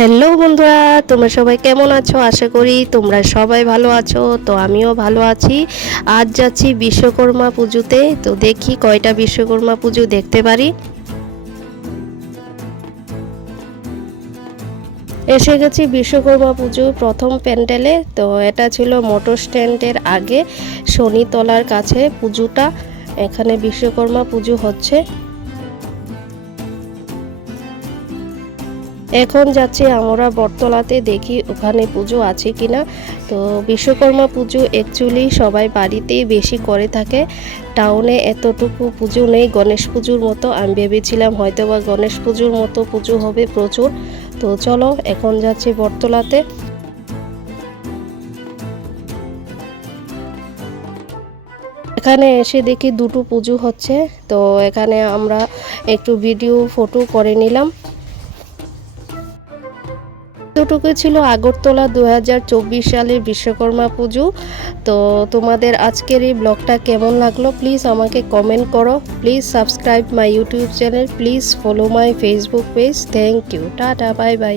Hello বন্ধুরা, তোমরা সবাই কেমন আছো? আশা করি তোমরা সবাই ভালো আছো, তো আমিও ভালো আছি। আজ যাচ্ছি বিশ্বকর্মা পুজোতে, তো দেখি কয়টা বিশ্বকর্মা পুজো দেখতে পারি। এসে গেছি বিশ্বকর্মা পুজো প্রথম প্যান্ডেলে, তো এটা ছিল মোটর স্ট্যান্ডের আগে শনিতলার কাছে পুজোটা। এখানে বিশ্বকর্মা পুজো হচ্ছে। এখন যাচ্ছি, আমরা বটতলাতে দেখি ওখানে পুজো আছে কিনা। তো বিশ্বকর্মা পুজো অ্যাকচুয়ালি সবাই বাড়িতেই বেশি করে থাকে। টাউনে এতটুকু পুজো নেই, গণেশ পুজোর মতো। আমি ভেবেছিলাম হয়তো বা গণেশ পুজোর মতো পুজো হবে প্রচুর। তো চলো, এখন যাচ্ছি বটতলাতে। এখানে এসে দেখি দুটো পুজো হচ্ছে। তো এখানে আমরা একটু ভিডিও ফটো করে নিলাম। এতটুকু ছিল আগরতলা দু সালের বিশ্বকর্মা পুজো। তো তোমাদের আজকের এই ব্লগটা কেমন লাগল? প্লিজ আমাকে কমেন্ট করো। Please subscribe my YouTube channel please follow my Facebook page thank you tata bye bye